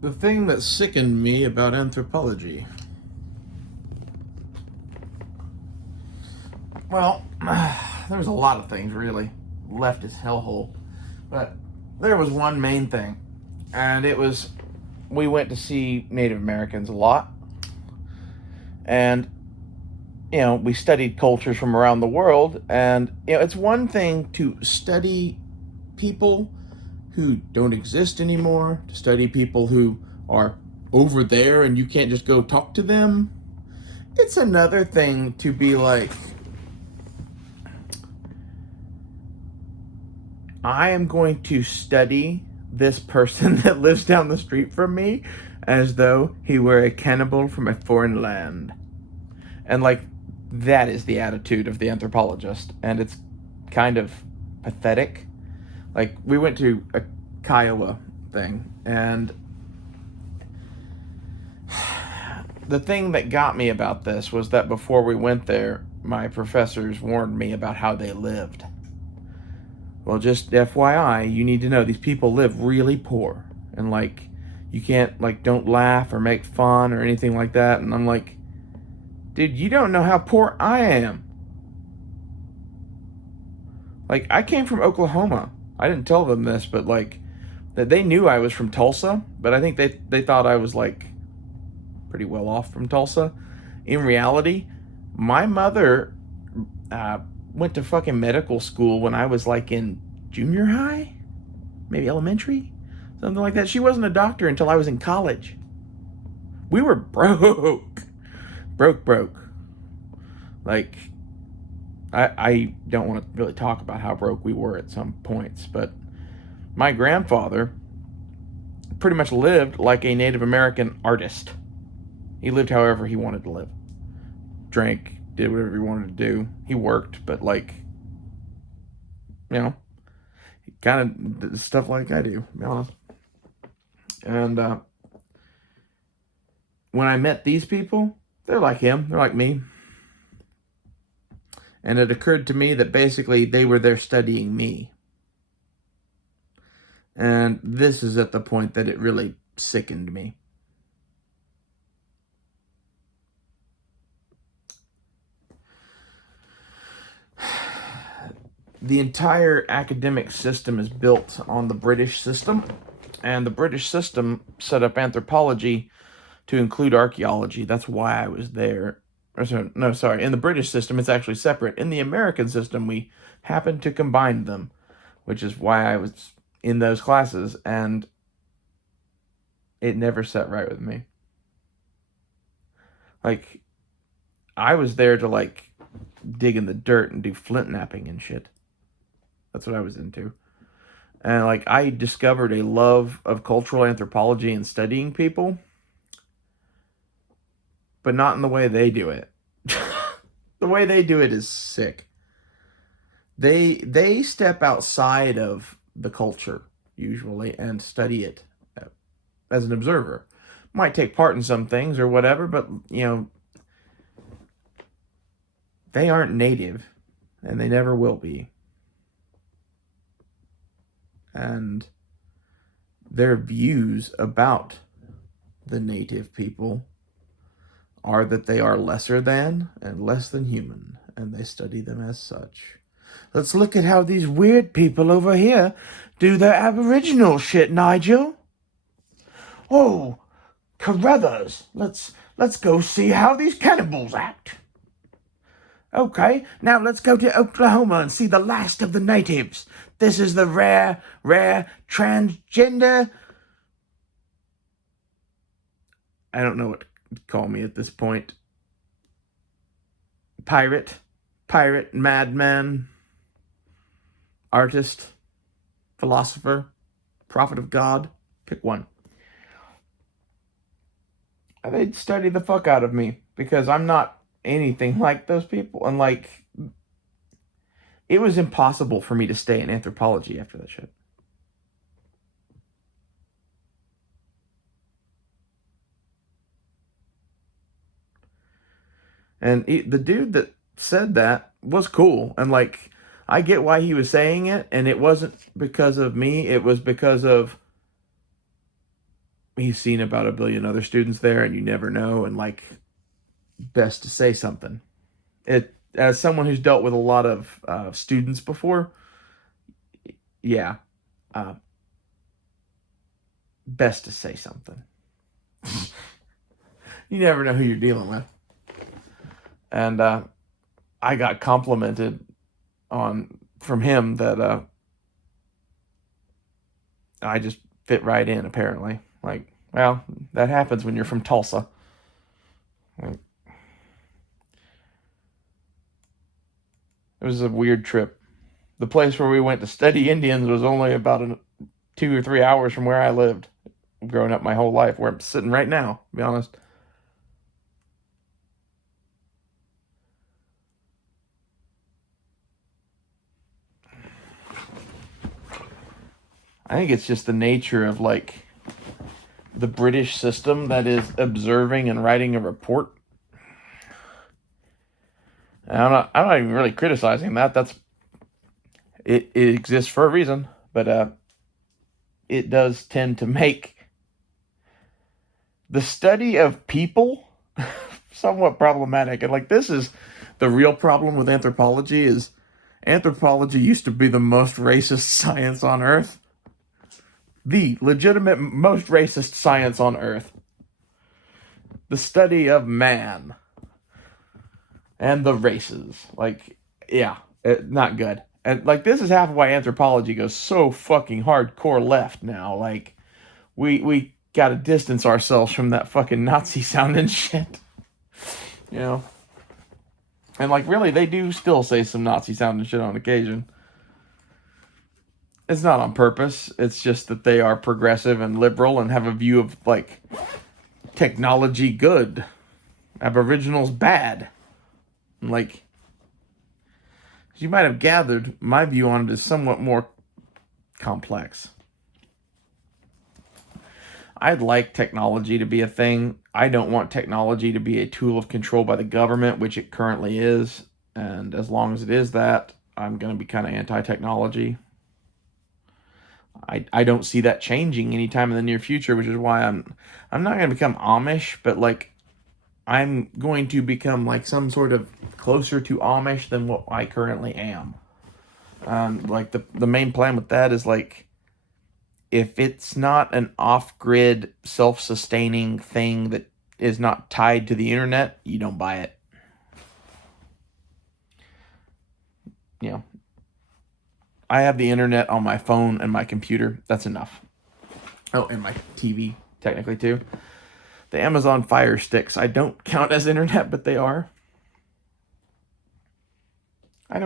The thing that sickened me about anthropology. Well, there's a lot of things really. Leftist hellhole. But there was one main thing. And it was we went to see Native Americans a lot. And, we studied cultures from around the world. And, it's one thing to study people who don't exist anymore, to study people who are over there and you can't just go talk to them. It's another thing to be like, I am going to study this person that lives down the street from me as though he were a cannibal from a foreign land. And, like, that is the attitude of the anthropologist. And it's kind of pathetic. Like, we went to a Kiowa thing, and the thing that got me about this was that before we went there, my professors warned me about how they lived. Well, just FYI, you need to know these people live really poor. And, like, you can't, like, don't laugh or make fun or anything like that. And I'm like, dude, you don't know how poor I am. Like, I came from Oklahoma. I didn't tell them this, but, like, that they knew I was from Tulsa. But I think they thought I was, like, pretty well off from Tulsa. In reality, my mother went to fucking medical school when I was like in junior high, maybe elementary, something like that. She wasn't a doctor until I was in college. We were broke. Broke. Like, I don't want to really talk about how broke we were at some points, but my grandfather pretty much lived like a Native American artist. He lived however he wanted to live. Drank, did whatever he wanted to do. He worked, but, like, he kind of did stuff like I do, to be honest. And when I met these people, they're like him. They're like me. And it occurred to me that basically they were there studying me. And this is at the point that it really sickened me. The entire academic system is built on the British system, and the British system set up anthropology to include archaeology. That's why I was there. In the British system, it's actually separate. In the American system, we happened to combine them, which is why I was in those classes, and it never sat right with me. Like, I was there to, like, dig in the dirt and do flint knapping and shit. That's what I was into. And, like, I discovered a love of cultural anthropology and studying people, but not in the way they do it. The way they do it is sick. They step outside of the culture, usually, and study it as an observer. Might take part in some things or whatever, but, they aren't native, and they never will be. And their views about the native people are that they are lesser than and less than human, and they study them as such. Let's look at how these weird people over here do their aboriginal shit, Nigel. Oh, Carruthers, let's go see how these cannibals act. Okay, now let's go to Oklahoma and see the last of the natives. This is the rare transgender. I don't know what to call me at this point. Pirate, madman, artist, philosopher, prophet of God. Pick one. They'd study the fuck out of me because I'm not anything like those people. And, like, it was impossible for me to stay in anthropology after that shit. And the dude that said that was cool. And, like, I get why he was saying it. And it wasn't because of me. It was because of he's seen about a billion other students there, and you never know, and like, best to say something. It, as someone who's dealt with a lot of students before, yeah, uh, best to say something. You never know who you're dealing with. And I got complimented on from him that I just fit right in. Apparently, like, well, that happens when you're from Tulsa. Like, it was a weird trip. The place where we went to study Indians was only about 2 or 3 hours from where I lived, growing up my whole life, where I'm sitting right now, to be honest. I think it's just the nature of like the British system that is observing and writing a report. And I'm not even really criticizing that. It exists for a reason, but it does tend to make the study of people somewhat problematic. And like, this is the real problem with anthropology: is anthropology used to be the most racist science on earth. The legitimate most racist science on earth. The study of man and the races. Like, yeah, not good. And like, this is half of why anthropology goes so fucking hardcore left now. Like, we gotta distance ourselves from that fucking Nazi sounding shit. You know? And like, really, they do still say some Nazi sounding shit on occasion. It's not on purpose. It's just that they are progressive and liberal and have a view of like technology good, Aboriginals bad. And like, as you might have gathered, my view on it is somewhat more complex. I'd like technology to be a thing. I don't want technology to be a tool of control by the government, which it currently is. And as long as it is that, I'm going to be kind of anti-technology. I don't see that changing anytime in the near future, which is why I'm not going to become Amish, but like, I'm going to become like some sort of closer to Amish than what I currently am. Like, the main plan with that is like, if it's not an off-grid, self-sustaining thing that is not tied to the internet, you don't buy it. You know, I have the internet on my phone and my computer. That's enough. Oh, and my TV, technically, too. The Amazon Fire Sticks, I don't count as internet, but they are.